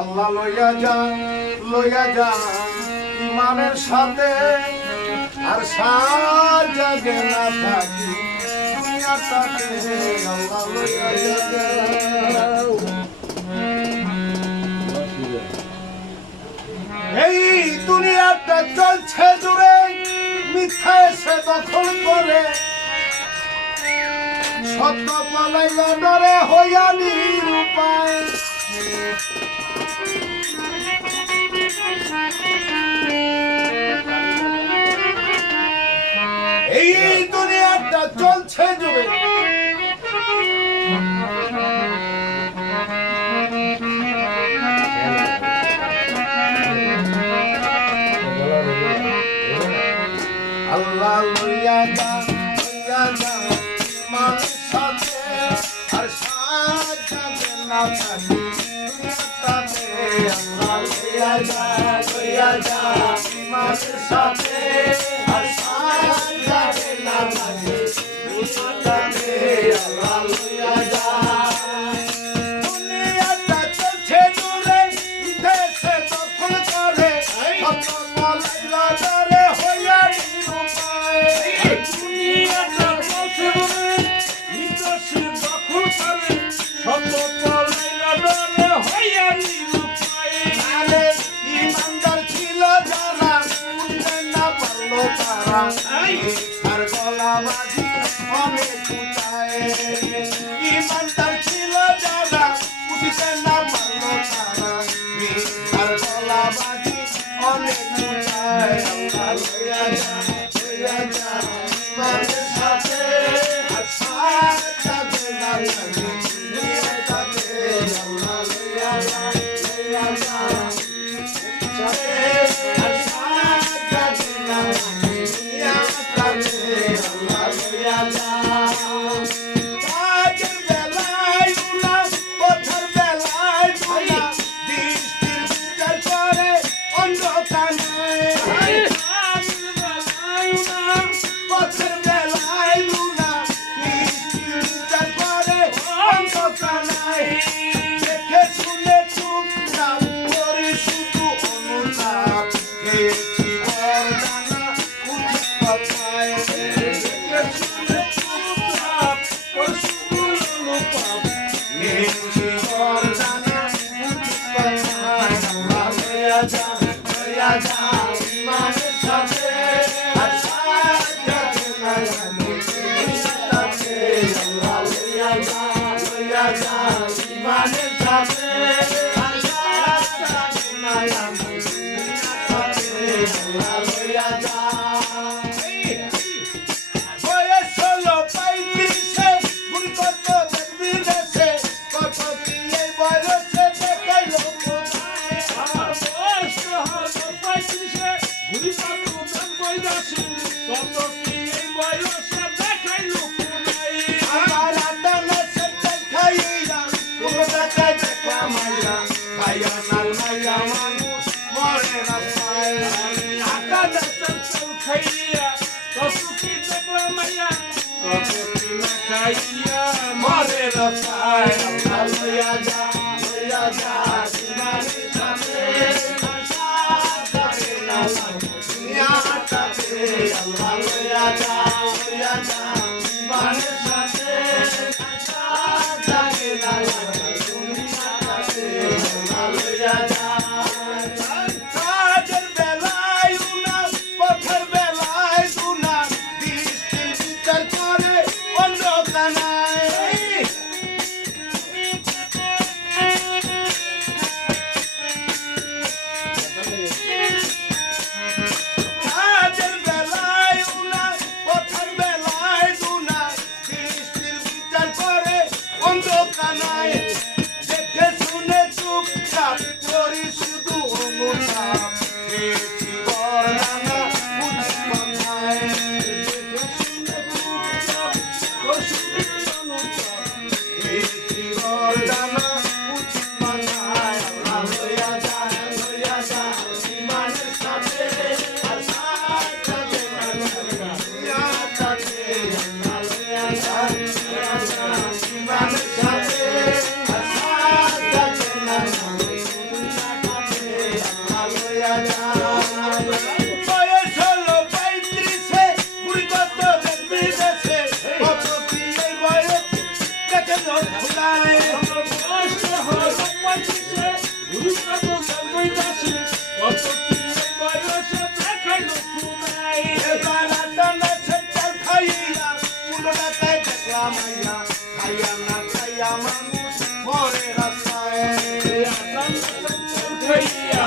আল্লাহ লইয়া যা ইমানের সাথে আর সাজাগে না থাকি দুনিয়াটাকে আল্লাহ লইয়া যা। এই দুনিয়াটা চলছে জুড়ে মিথ্যা এসে দখল করে সত্য পালাইল ডরে হইয়া নিরুপায়। এই দুনিয়াটা চলছে জুড়ে আল্লাহ লইয়া যা মানুষ সাথে আর সাজাবে না থাকি দুনিয়াটাকে আল্লাহ লইয়া যা মানুষ সাথে আর সাজাবে না থাকি দুনিয়াটাকে আল্লাহ লইয়া যা। দুনিয়াটা চলছে দূরে দেশে দখল করে ধরে হইয়া দুনিয়াটা চলছে দূরে দেশে দখল করে সত্য পালাইলা ডরে হইয়া নিরুপায়। আরে ইমানদার ছিল যারা বুঝতে না পারলো তারা আর গলাবাজি অনেক উঁচায়। ইমানদার ছিল যারা বুঝতে না পারলো তারা আর গলাবাজি অনেক উঁচায়। আল্লাহ লইয়া যা ইমানের সাথে আর সাজাবে না থাকি দুনিয়াটাকে আল্লাহ লইয়া যা আর সাজাবে না থাকি দুনিয়াটাকে আল্লাহ লইয়া যা। কাজের বেলায় উনা পথের বেলায় উনা দৃষ্টির বিচার করে অন্ধকারে। পথের বেলায় উনা দৃষ্টির বিচার করে অন্ধকারে। দেখে শুনে চুপচাপ করে শুধু অনুতাপ খেয়েছি বরদানা উচিত কথায়। দেখে শুনে চুপচাপ করে শুধু অনুতাপ খেয়েছি বরদানা উচিত কথায়। আল্লাহ লইয়া যা ইমানের সাথে আর সাজাবে না থাকি দুনিয়াটাকে আল্লাহ লইয়া যা ইমানের সাথে আর সাজাবে না থাকি দুনিয়াটাকে আল্লাহ লইয়া যা। বয়স হলো 35-এ বুড়ি কত দেখবি দেশে কত কি এই বয়সে দেখাইলো কোথায়। আমার বয়স হলো 35-এ বুড়ি কত দেখবি দেশে কত কি এই বয়সে দেখাইলো কোথায়। আমার আদানে সেটা খাইয়া কোনো দেখা দেখা মাইয়া খাইয়া নাল মাইয়া মানুষ মরে রাস্তায়। আদানে সেটা খাইয়া কত কি দেখলা মাইয়া কত কি না খাইয়া মরে রাস্তায়। আল্লাহ লইয়া যা ইমানের সাথে আর সাজাবে না থাকি দুনিয়াটাকে আল্লাহ লইয়া যা ইমানের সাথে আর সাজাবে না থাকি দুনিয়াটাকে আল্লাহ লইয়া যা। কাজের বেলায় উনা পথের বেলায় উনা দৃষ্টির বিচার করে অন্ধকারে। भैया